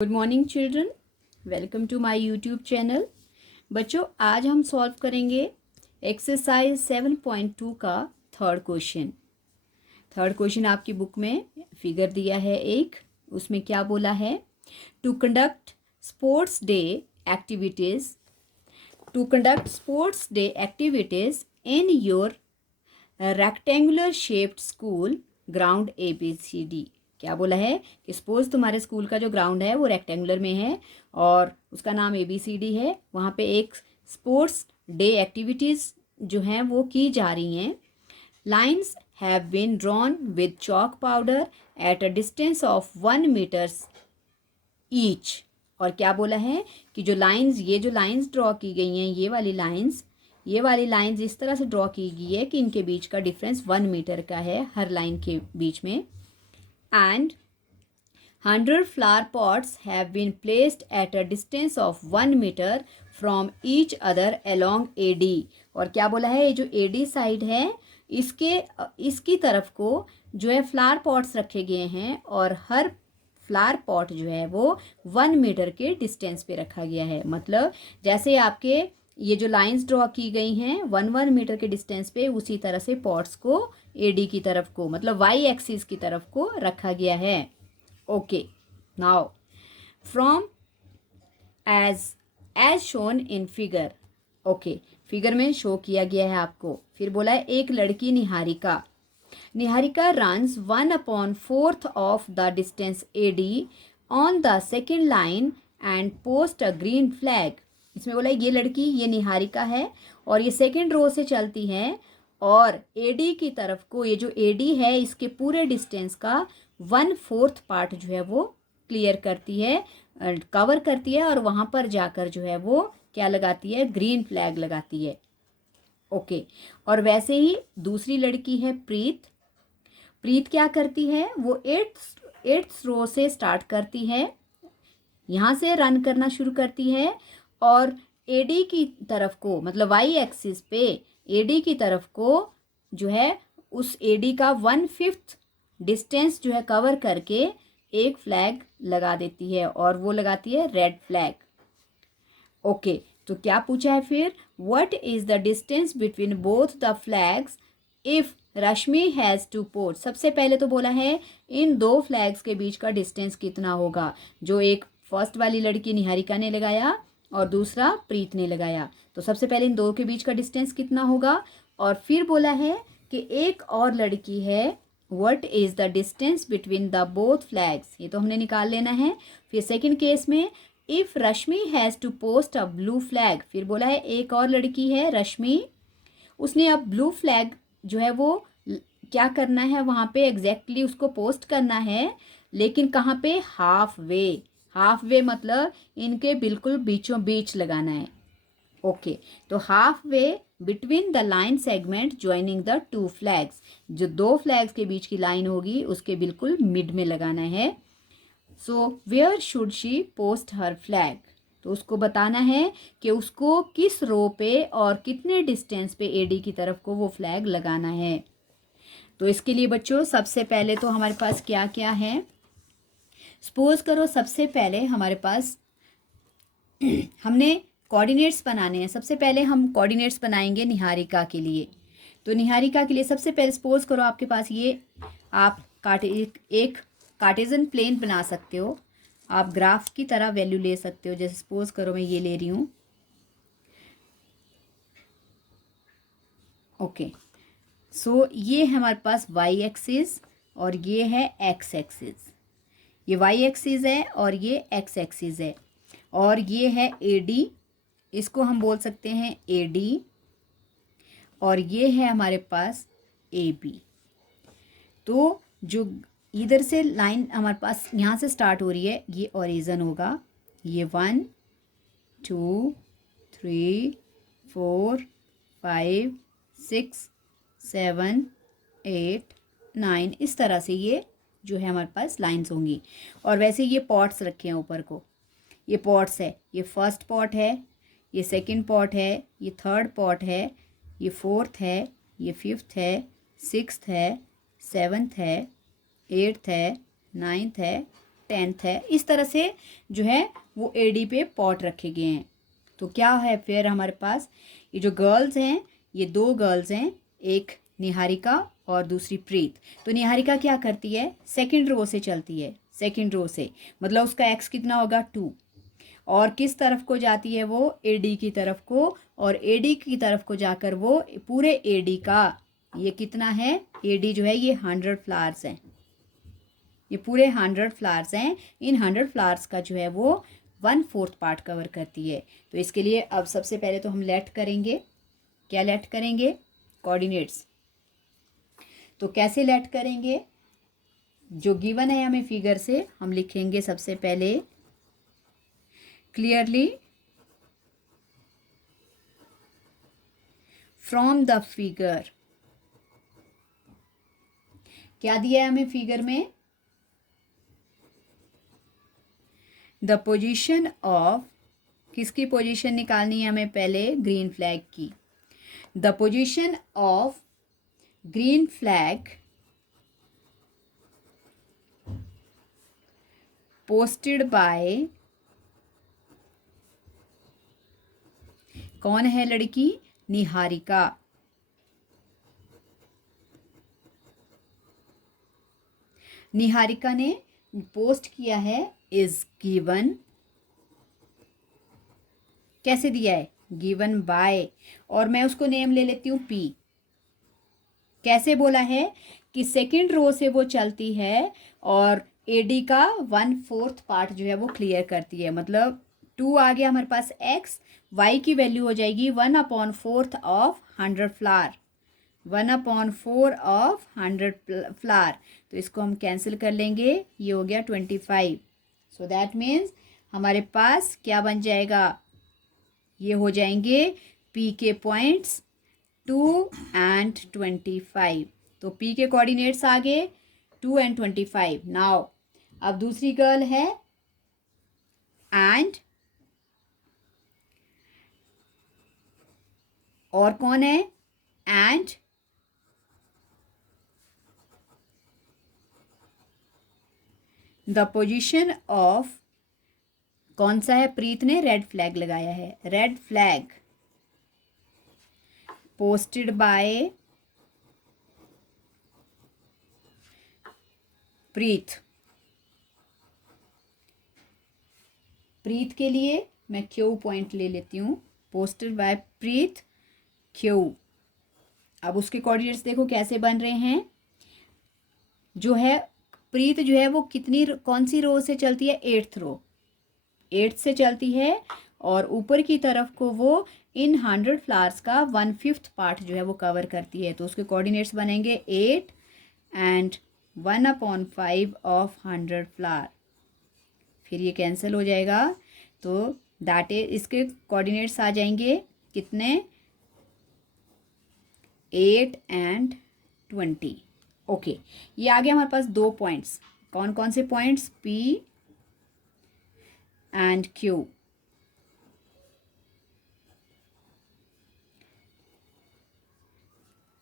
Good morning children, welcome to my YouTube channel. बच्चों, आज हम सॉल्व करेंगे एक्सरसाइज 7.2 का थर्ड क्वेश्चन आपकी बुक में फिगर दिया है एक। उसमें क्या बोला है? To conduct sports day activities in your rectangular shaped school ground ABCD। क्या बोला है कि सपोज तुम्हारे स्कूल का जो ग्राउंड है वो रेक्टेंगुलर में है और उसका नाम ABCD है। वहाँ पे एक स्पोर्ट्स डे एक्टिविटीज़ जो हैं वो की जा रही हैं। Lines have been drawn with chalk powder at a distance of 1 metres each. और क्या बोला है कि ये जो लाइन्स ड्रॉ की गई हैं, ये वाली लाइन्स इस तरह से ड्रॉ की गई है कि इनके बीच का डिफरेंस 1 मीटर का है हर लाइन के बीच में। And 100 flower pots have been placed at a distance of 1 meter from each other along AD। और क्या बोला है, ये जो AD साइड है इसकी तरफ को जो है फ्लावर पॉट्स रखे गए हैं और हर फ्लावर पॉट जो है वो 1 मीटर के डिस्टेंस पे रखा गया है। मतलब जैसे आपके ये जो लाइंस ड्रॉ की गई हैं 1 मीटर के डिस्टेंस पे, उसी तरह से पॉट्स को AD की तरफ को मतलब Y एक्सिस की तरफ को रखा गया है। Okay, now from as shown in figure. Okay, figure में शो किया गया है आपको। फिर बोला है एक लड़की Niharika runs 1/4 of the distance AD on the second line and post a green flag. इसमें बोला है ये लड़की, ये निहारिका है और ये सेकेंड रो से चलती है और AD की तरफ को, ये जो AD है इसके पूरे डिस्टेंस का 1/4 पार्ट जो है वो क्लियर करती है, कवर करती है और वहाँ पर जाकर जो है वो क्या लगाती है, ग्रीन फ्लैग लगाती है। ओके, और वैसे ही दूसरी लड़की है प्रीत क्या करती है, वो 8th रो से स्टार्ट करती है, यहाँ से रन करना शुरू करती है और AD की तरफ को मतलब Y एक्सिस पे AD की तरफ को जो है उस AD का 1/5 डिस्टेंस जो है कवर करके एक फ्लैग लगा देती है और वो लगाती है रेड फ्लैग। ओके, तो क्या पूछा है फिर? What is the distance between both the flags if Rashmi has to post. सबसे पहले तो बोला है इन दो फ्लैग्स के बीच का डिस्टेंस कितना होगा, जो एक फर्स्ट वाली लड़की निहारिका ने लगाया और दूसरा प्रीत ने लगाया। तो सबसे पहले इन दो के बीच का डिस्टेंस कितना होगा। और फिर बोला है कि एक और लड़की है, what is the distance between the both flags, ये तो हमने निकाल लेना है। फिर सेकंड केस में if Rashmi has to post a blue flag, फिर बोला है एक और लड़की है रश्मि, उसने अब ब्लू फ्लैग जो है वो क्या करना है, वहाँ पे एग्जैक्टली उसको पोस्ट करना है, लेकिन कहाँ पे? हाफ वे मतलब इनके बिल्कुल बीचों बीच लगाना है। ओके, तो half way between the line segment joining the two flags, जो दो फ्लैग्स के बीच की लाइन होगी उसके बिल्कुल मिड में लगाना है। So where should she post her flag, तो उसको बताना है कि उसको किस रो पे और कितने डिस्टेंस पे AD की तरफ को वो फ्लैग लगाना है। तो इसके लिए बच्चों सबसे पहले तो हमारे पास क्या क्या है, सपोज करो सबसे पहले हमारे पास हमने कोऑर्डिनेट्स बनाने हैं। सबसे पहले हम कोऑर्डिनेट्स बनाएंगे निहारिका के लिए। तो निहारिका के लिए सबसे पहले सपोज करो आपके पास ये आप एक कार्टेजन प्लेन बना सकते हो, आप ग्राफ की तरह वैल्यू ले सकते हो। जैसे सपोज करो मैं ये ले रही हूँ। ओके, सो ये है हमारे पास Y एक्सिस और ये है X एक्सिस। ये Y एक्सिस है और ये X एक्सिस है और ये है AD, इसको हम बोल सकते हैं AD, और ये है हमारे पास AB। तो जो इधर से लाइन हमारे पास यहाँ से स्टार्ट हो रही है, ये ओरिजिन होगा। ये 1 2 3 4 5 6 7 8 9, इस तरह से ये जो है हमारे पास लाइंस होंगी। और वैसे ये पॉट्स रखे हैं ऊपर को, ये पॉट्स है, ये फर्स्ट पॉट है, ये सेकंड पॉट है, ये थर्ड पॉट है, ये फोर्थ है, ये फिफ्थ है, सिक्स्थ है, सेवन्थ है, एट्थ है, नाइन्थ है 10th है, इस तरह से जो है वो एडी पे पॉट रखे गए हैं। तो क्या है फिर हमारे पास, ये जो गर्ल्स हैं, ये 2 गर्ल्स हैं, एक निहारिका और दूसरी प्रीत। तो निहारिका क्या करती है, सेकंड रो से चलती है, सेकंड रो से, मतलब उसका एक्स कितना होगा 2, और किस तरफ को जाती है वो, एडी की तरफ को, और एडी की तरफ को जाकर वो पूरे एडी का, ये कितना है, एडी जो है ये 100 फ्लावर्स हैं, ये पूरे 100 फ्लावर्स हैं, इन 100 फ्लावर्स का जो है वो 1/4 पार्ट कवर करती है। तो इसके लिए अब सबसे पहले तो हम लेट करेंगे, क्या लेट करेंगे, कोऑर्डिनेट्स। तो कैसे लेट करेंगे, जो गिवन है हमें फिगर से, हम लिखेंगे सबसे पहले क्लियरली फ्रॉम द फिगर। क्या दिया है हमें फिगर में, द पोजीशन ऑफ, किसकी पोजीशन निकालनी है हमें पहले, ग्रीन फ्लैग की। The position of green flag posted bye, कौन है लड़की, निहारिका। निहारिका ने पोस्ट किया है, इज गिवन, कैसे दिया है, गिवन बाय, और मैं उसको नेम ले लेती हूँ पी। कैसे बोला है कि सेकंड रो से वो चलती है और एडी का 1/4 पार्ट जो है वो क्लियर करती है, मतलब 2 आ गया हमारे पास एक्स, वाई की वैल्यू हो जाएगी 1/4 ऑफ 100 फ्लावर, 1/4 ऑफ 100 फ्लावर। तो इसको हम कैंसिल कर लेंगे, ये हो गया 25। सो दैट मीन्स हमारे पास क्या बन जाएगा, ये हो जाएंगे पी के पॉइंट्स 2 and 25। तो पी के कोऑर्डिनेट्स आ गए 2 and 25। नाउ अब दूसरी गर्ल है एंड, और कौन है, एंड द पोजीशन ऑफ, कौन सा है, प्रीत ने रेड फ्लैग लगाया है, रेड फ्लैग पोस्टेड बाय प्रीत। प्रीत के लिए मैं क्यू पॉइंट ले लेती हूँ, पोस्टेड बाय प्रीत क्यू। अब उसके कोऑर्डिनेट्स देखो कैसे बन रहे हैं, जो है प्रीत जो है वो कितनी, कौन सी रो से चलती है, 8th रो, 8th से चलती है, और ऊपर की तरफ को वो इन 100 फ्लावर्स का 1/5 पार्ट जो है वो कवर करती है। तो उसके कोऑर्डिनेट्स बनेंगे 8 and 1/5 ऑफ 100 फ्लावर, फिर ये कैंसिल हो जाएगा। तो दैट इज, इसके कोऑर्डिनेट्स आ जाएंगे कितने, 8 and 20। ओके, ये आ गया हमारे पास 2 पॉइंट्स, कौन कौन से points, P and Q.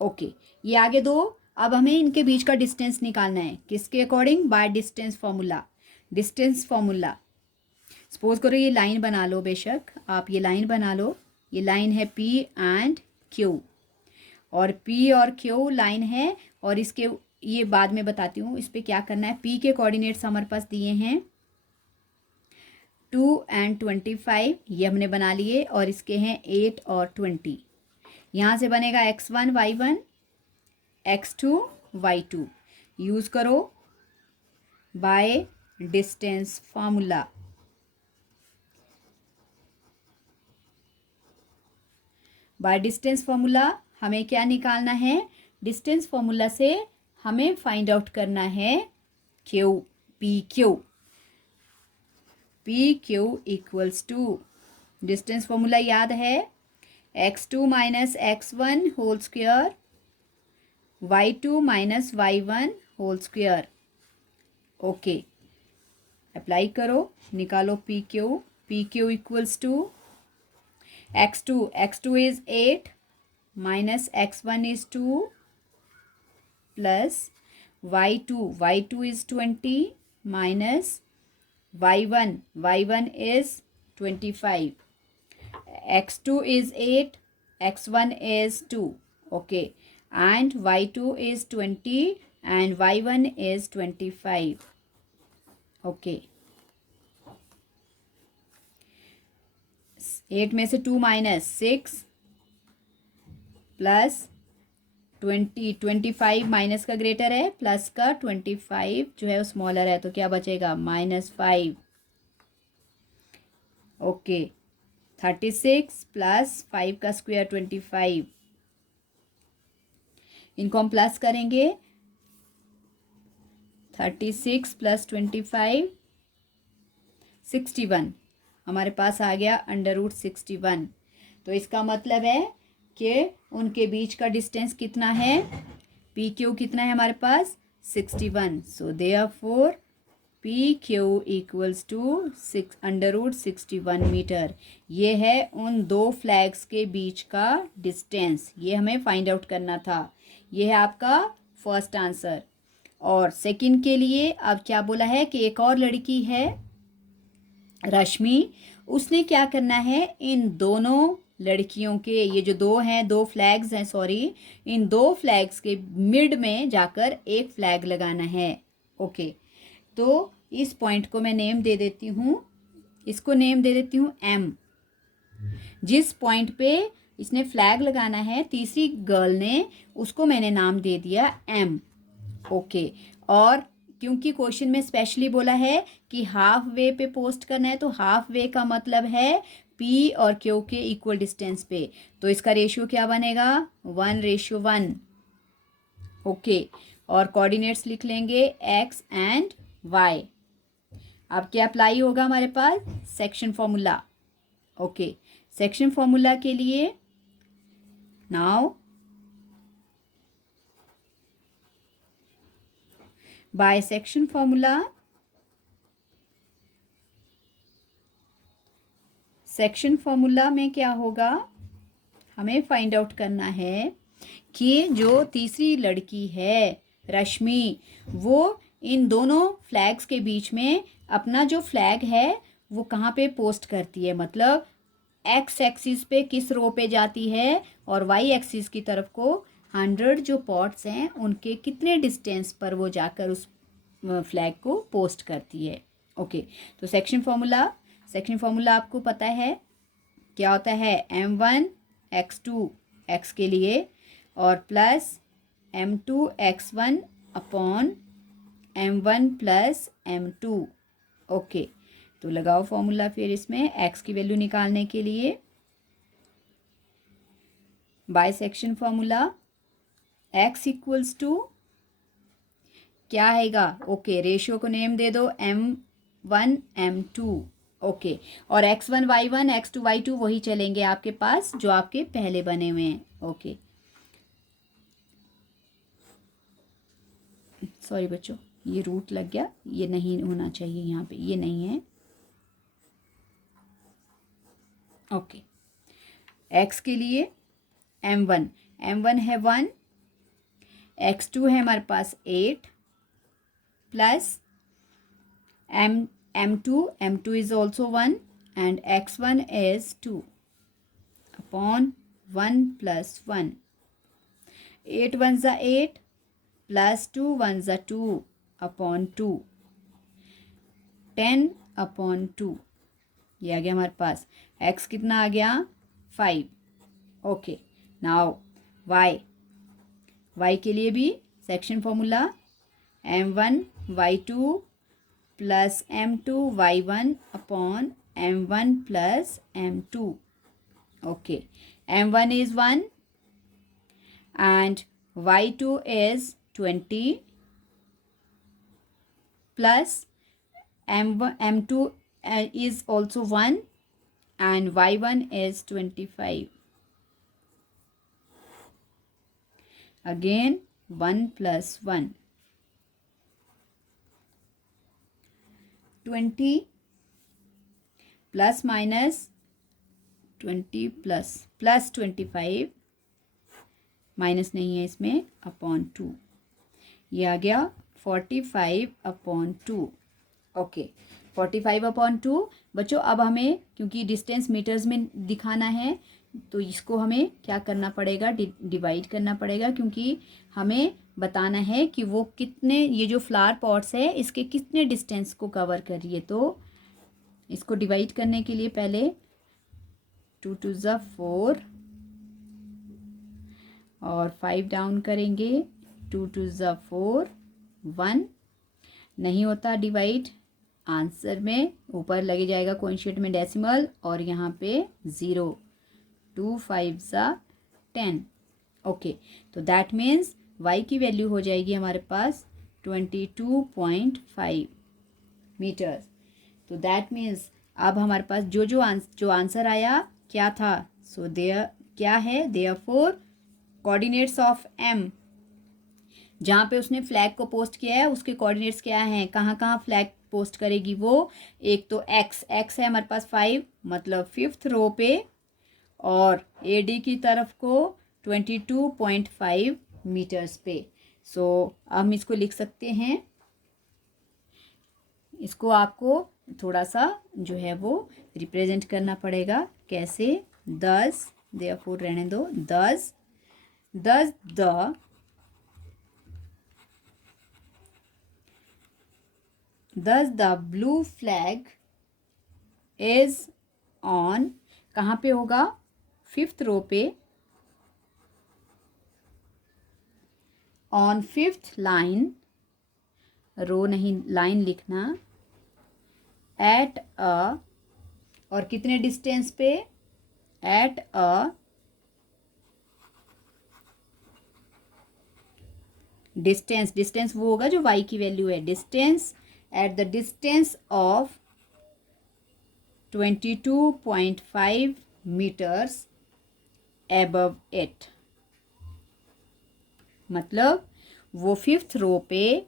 Okay, ये आगे 2। अब हमें इनके बीच का डिस्टेंस निकालना है, किसके according, by distance formula. Distance formula, suppose करो ये लाइन बना लो, बेशक आप ये लाइन बना लो, ये लाइन है पी एंड क्यू, और पी और क्यू लाइन है, और इसके ये बाद में बताती हूँ इस पर क्या करना है। पी के कोऑर्डिनेट्स हमारे पास दिए हैं 2 and 25, ये हमने बना लिए, और इसके हैं 8 और 20। यहाँ से बनेगा x1 y1, x2 y2, use करो by distance formula. By distance formula हमें क्या निकालना है, डिस्टेंस फार्मूला से हमें फाइंड आउट करना है Q, P Q. P Q equals to, distance formula याद है, x2 minus x1 whole square, y2 minus y1 whole square. Okay, apply करो, निकालो P Q equals to x2 is 8 minus x1 is 2 plus y2 is 20 minus y1 is 25, x2 is 8, x1 is 2. Okay, and y2 is 20 and y1 is 25. Okay, 8 में से 2 minus 6 plus 25 minus का greater है, plus का 25 जो है वो smaller है, तो क्या बचेगा -5. ओके, 36 प्लस 5 का स्क्वायर 25. इनको हम प्लस करेंगे. 36 प्लस 25 61. हमारे पास आ गया √61. तो इसका मतलब है कि उनके बीच का डिस्टेंस कितना है, पी क्यू कितना है हमारे पास 61. So therefore P Q equals to √61 metre. ये है उन दो फ्लैग्स के बीच का डिस्टेंस. ये हमें फाइंड आउट करना था. ये है आपका फर्स्ट आंसर. और सेकंड के लिए अब क्या बोला है कि एक और लड़की है रश्मि, उसने क्या करना है, इन दोनों लड़कियों के, ये जो दो हैं, दो फ्लैग्स हैं सॉरी, इन दो फ्लैग्स के मिड में जाकर एक फ्लैग लगाना है. ओके, तो इस पॉइंट को मैं नेम दे देती हूँ, इसको नेम दे देती हूँ एम. जिस पॉइंट पे इसने फ्लैग लगाना है तीसरी गर्ल ने, उसको मैंने नाम दे दिया एम. ओके, और क्योंकि क्वेश्चन में स्पेशली बोला है कि हाफ वे पे पोस्ट करना है, तो हाफ वे का मतलब है पी और क्यू के इक्वल डिस्टेंस पे. तो इसका रेशियो क्या बनेगा 1:1. ओके, और कोऑर्डिनेट्स लिख लेंगे एक्स एंड वाई. अब क्या अप्लाई होगा हमारे पास section formula. Okay, section formula के लिए now by section formula, section formula में क्या होगा, हमें फाइंड आउट करना है कि जो तीसरी लड़की है रश्मि, वो इन दोनों फ्लैग्स के बीच में अपना जो फ्लैग है वो कहाँ पे पोस्ट करती है, मतलब एक्स एक्सिस पे किस रो पे जाती है और वाई एक्सिस की तरफ को 100 जो पॉट्स हैं उनके कितने डिस्टेंस पर वो जाकर उस फ्लैग को पोस्ट करती है. ओके, तो सेक्शन फॉर्मूला आपको पता है क्या होता है, m1 x2 x के लिए और plus m2 x1 upon m1 plus m2. Okay, तो लगाओ फॉर्मूला फिर इसमें x की वैल्यू निकालने के लिए. By section formula x equals to क्या आएगा, ओके, रेशियो को नेम दे दो m1 m2. ओके, और x1 y1 x2 y2 वही चलेंगे आपके पास जो आपके पहले बने हुए हैं. ओके, सॉरी बच्चों, ये रूट लग गया, ये नहीं होना चाहिए यहाँ पे, ये नहीं है. ओके, x के लिए m1 है 1, x2 है हमारे पास 8 plus m2 is also 1 and x1 is 2 upon 1 plus 1. 8 ones are 8 plus 2 ones are 2 upon 2. 10 upon 2. ये आ गया हमारे पास. x कितना आ गया 5. ओके, नाउ y के लिए भी section formula m1 y2 plus m2 y1 upon m1 plus m2. Okay, m1 is 1 and y2 is 20 plus m2 is also 1 and y1 is 25. Again 1 plus 1. 20 plus minus 20 plus 25 minus नहीं है इसमें upon 2. ये आ गया 45 upon 2. Okay, 45/2। बच्चों अब हमें क्योंकि distance metres में दिखाना है तो इसको हमें क्या करना पड़ेगा, डिवाइड करना पड़ेगा, क्योंकि हमें बताना है कि वो कितने, ये जो फ्लावर पॉट्स है इसके कितने डिस्टेंस को कवर कर रही है। तो इसको डिवाइड करने के लिए पहले 2 2 ज़ा 4 और 5 डाउन करेंगे, 2 2 ज़ा 4 1, नहीं होता डिवाइड, आंसर में ऊपर लगे जाएगा कोएफिशिएंट में डेसिमल और यहाँ पे 0, 2 5 ज़ा 10। ओके, तो दैट मीन्स y की वैल्यू हो जाएगी हमारे पास 22.5 मीटर्स। तो दैट मीन्स अब हमारे पास जो आंसर आया क्या था, सो देयर क्या है, देयरफॉर कोऑर्डिनेट्स ऑफ m, जहाँ पे उसने फ्लैग को पोस्ट किया है उसके कोऑर्डिनेट्स क्या हैं, कहाँ कहाँ फ्लैग पोस्ट करेगी वो, एक तो x है हमारे पास 5, मतलब 5th रो पे, और AD की तरफ को 22.5 मीटर्स पे। सो हम इसको लिख सकते हैं, इसको आपको थोड़ा सा जो है वो रिप्रेजेंट करना पड़ेगा, कैसे, 10, देयरफॉर रहने दो, 10 the blue flag is on, कहाँ पे होगा, 5th रो पे, ऑन 5th लाइन, रो नहीं लाइन लिखना, एट अ, और कितने डिस्टेंस पे, एट अ डिस्टेंस वो होगा जो y की वैल्यू है, distance at the distance of 22.5 metres above it, मतलब वो 5th रो पे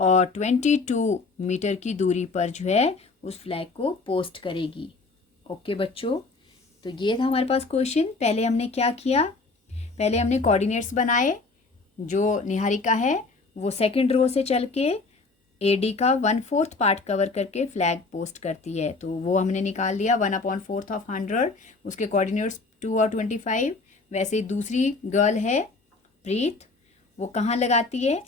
और 22 मीटर की दूरी पर जो है उस फ्लैग को पोस्ट करेगी। ओके बच्चों, तो ये था हमारे पास क्वेश्चन। पहले हमने क्या किया, पहले हमने कोऑर्डिनेट्स बनाए, जो निहारिका है वो 2nd रो से चल के AD का 1/4 पार्ट कवर करके फ्लैग पोस्ट करती है, तो वो हमने निकाल लिया 1/4 ऑफ 100, उसके कोऑर्डिनेट्स 2 और 25। वैसे ही दूसरी गर्ल है प्रीत, वो कहाँ लगाती है,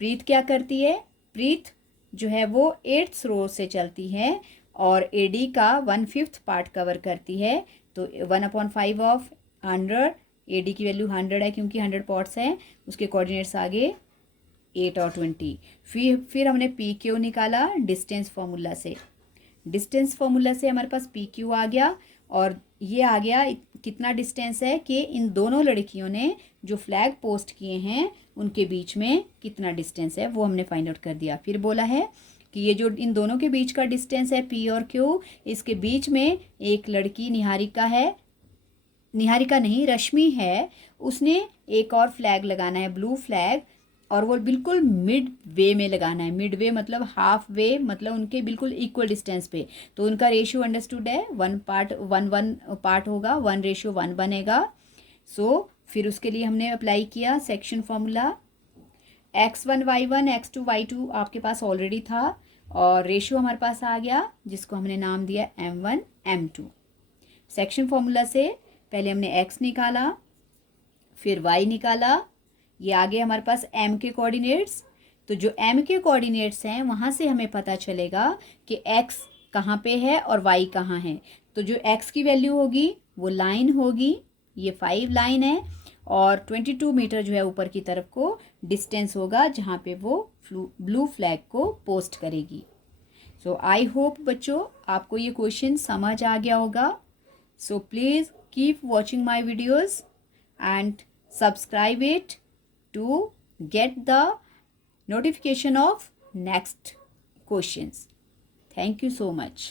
प्रीत क्या करती है, प्रीत जो है वो 8th रो से चलती है और AD का 1/5 पार्ट कवर करती है, तो 1/5 ऑफ 100, AD की वैल्यू 100 है क्योंकि 100 पॉट्स हैं, उसके कोऑर्डिनेट्स आगे 8 और 20। फिर हमने PQ निकाला डिस्टेंस फार्मूला से, डिस्टेंस फार्मूला से हमारे पास PQ आ गया, और ये आ गया कितना डिस्टेंस है कि इन दोनों लड़कियों ने जो फ्लैग पोस्ट किए हैं उनके बीच में कितना डिस्टेंस है वो हमने फाइंड आउट कर दिया। फिर बोला है कि ये जो इन दोनों के बीच का डिस्टेंस है P और Q, इसके बीच में एक लड़की निहारिका है, निहारिका नहीं रश्मि है, उसने एक और फ्लैग लगाना है, ब्लू फ्लैग, और वो बिल्कुल मिड वे में लगाना है, मिड वे मतलब हाफ वे, मतलब उनके बिल्कुल इक्वल डिस्टेंस पे, तो उनका रेशियो अंडरस्टूड है, 1 पार्ट होगा, 1:1 बनेगा। सो फिर उसके लिए हमने अप्लाई किया section formula, x1 y1 x2 y2 आपके पास ऑलरेडी था, और रेशियो हमारे पास आ गया जिसको हमने नाम दिया m1 m2। सेक्शन फॉर्मूला से पहले हमने x निकाला, फिर y निकाला, ये आ गए हमारे पास m के कोऑर्डिनेट्स, तो जो m के कोऑर्डिनेट्स हैं वहाँ से हमें पता चलेगा कि x कहाँ पे है और y कहाँ है, तो जो x की वैल्यू होगी वो लाइन होगी, ये 5 लाइन है, और 22 मीटर जो है ऊपर की तरफ को डिस्टेंस होगा जहाँ पे वो ब्लू फ्लैग को पोस्ट करेगी। सो आई होप बच्चों आपको ये क्वेश्चन समझ आ गया होगा। So please keep watching my videos and subscribe it to get the notification of next questions. Thank you so much.